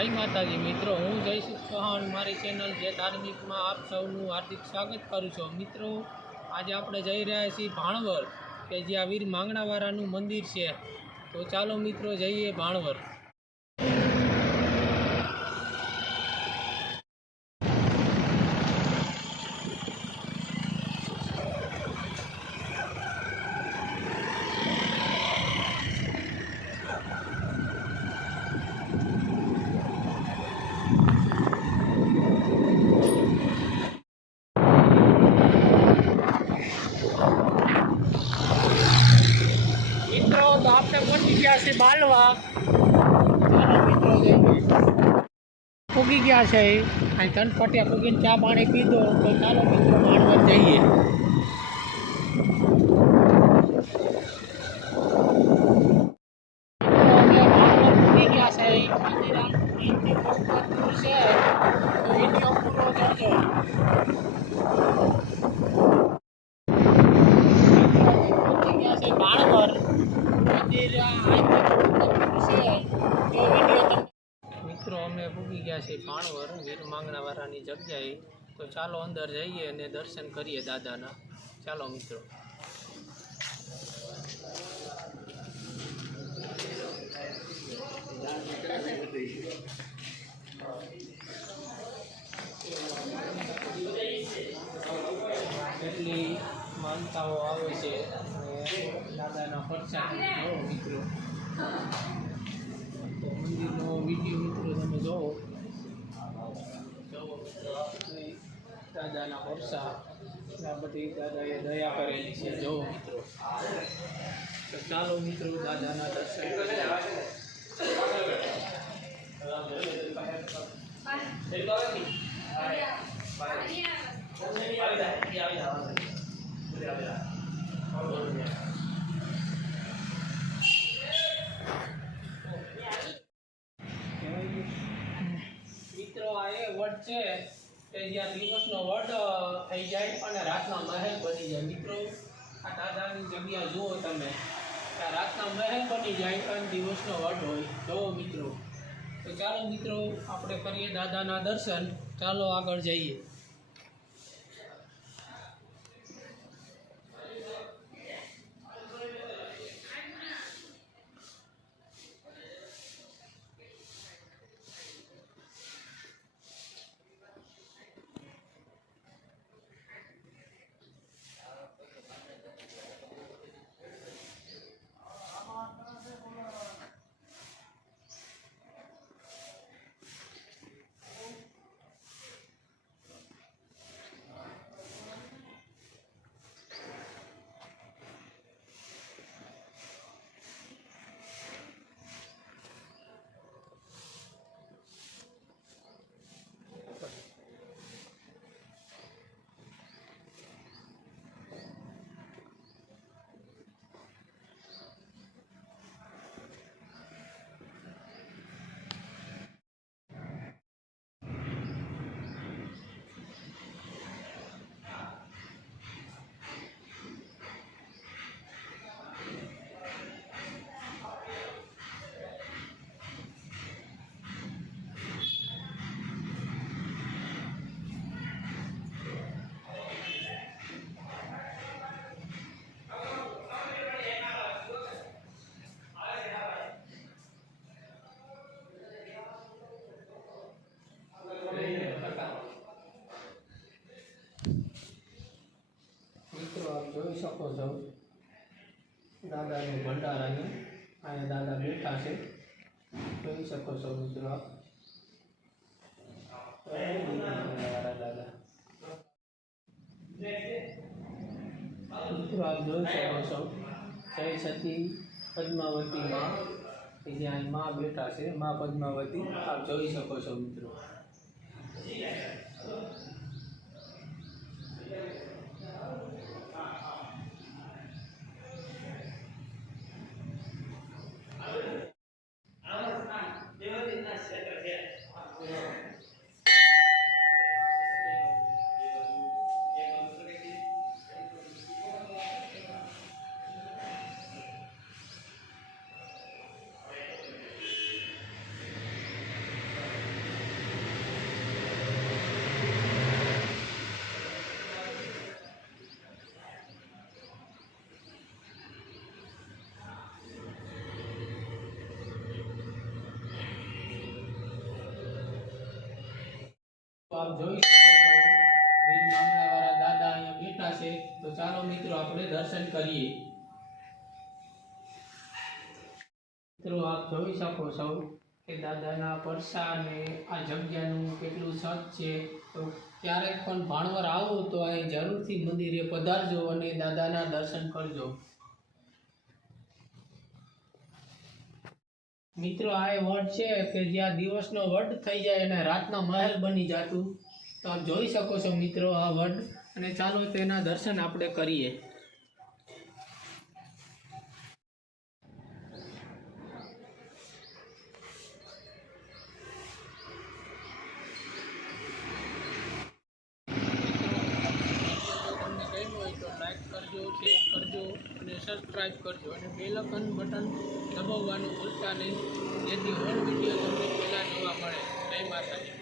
જય માતાજી મિત્રો, હું જયસુખ ચૌહાણ. મારી ચેનલ જે ધાર્મિકમાં આપ સૌનું હાર્દિક સ્વાગત કરું છું. મિત્રો, આજે આપણે જઈ રહ્યા છીએ ભાણવર, કે જ્યાં વીર માંગણાવાળાનું મંદિર છે. તો ચાલો મિત્રો, જઈએ ભાણવર મિત્રો તો આપણે પહોંચી બાલવા. પૂગી ગયા છે અહીં તનપટિયા પૂગીને ચા પાણી પીધો. તો ચાલો મિત્રો, માણવા જઈએ મિત્રો, અમે ભાણવર પૂગી ગયા છે મંદિર આમ અહીંથી બહુ દૂર છે તો વીડિયો પૂરો જોજો પહોંચી ગયા છે ભાણવર મંદિર અહીંથી બહુ દૂર છે તો વીડિયો તમે મિત્રો અમે પૂગી પાણવર વીર માંગણાવાળાની જગ્યાએ, તો ચાલો અંદર જઈએ અને દર્શન કરીએ દાદાના. ચાલો મિત્રો. કેટલી માનતાઓ આવે છે દાદાના પ્રસાદ મિત્રો. તો મંદિરનો વીડિયો મિત્રો તમે જોવો. દાદાના વર્ષા આ બધી દાદાએ દયા કરેલી છે. જોવો મિત્રો. તો ચાલો મિત્રો દાદાના દર્શન કરીએ. મિત્રો, આ એ વડ છે. કે જ્યાં દિવસનો વડ થઈ જાય અને રાતના મહેલ બની જાય. મિત્રો, આ દાદાની જગ્યા જુઓ તમે. ત્યાં રાતના મહેલ બની જાય અને દિવસનો વડ હોય. જુઓ મિત્રો. તો ચાલો મિત્રો, આપણે કરીએ દાદાના દર્શન. ચાલો આગળ જઈએ મિત્રો આપ જોઈ શકો છો. દાદાનું ભંડાર અહીં, અહીંયા દાદા બેઠા છે. જોઈ શકો છો મિત્રો દાદા મિત્રો આપ જોઈ શકો છો, જય સતી પદ્માવતી માં કે જ્યાં માં બેઠા છે, માં પદ્માવતી, આપ જોઈ શકો છો મિત્રો. આપ જોઈ શકો છો વીર માંગણાવાળા દાદા અહીંયા બેઠા છે. તો ચાલો મિત્રો, આપણે દર્શન કરીએ. મિત્રો, આપ જોઈ શકો છો કે દાદાના પરસા અને આ જગ્યાનું કેટલું સત છે. તો ક્યારેક પણ ભાણવર આવો તો અહીં જરૂરથી મંદિરે પધારજો અને દાદાના દર્શન કરજો. મિત્રો, આ એ વડ છે કે જ્યાં દિવસનો વડ થઈ જાય અને રાતના મહેલ બની જતું. તો આપ જોઈ શકો છો મિત્રો આ વડ અને ચાલો તેના દર્શન આપણે કરીએ તમને ગમ્યું હોય તો લાઈક કરજો શેર કરજો અને સબસ્ક્રાઈબ કરજો અને બેલકન બટન દબાવવાનું ભૂલતા નહીં. જેથી ઓલ વીડિયો તમને પહેલાં જોવા મળે. જય માતાજી.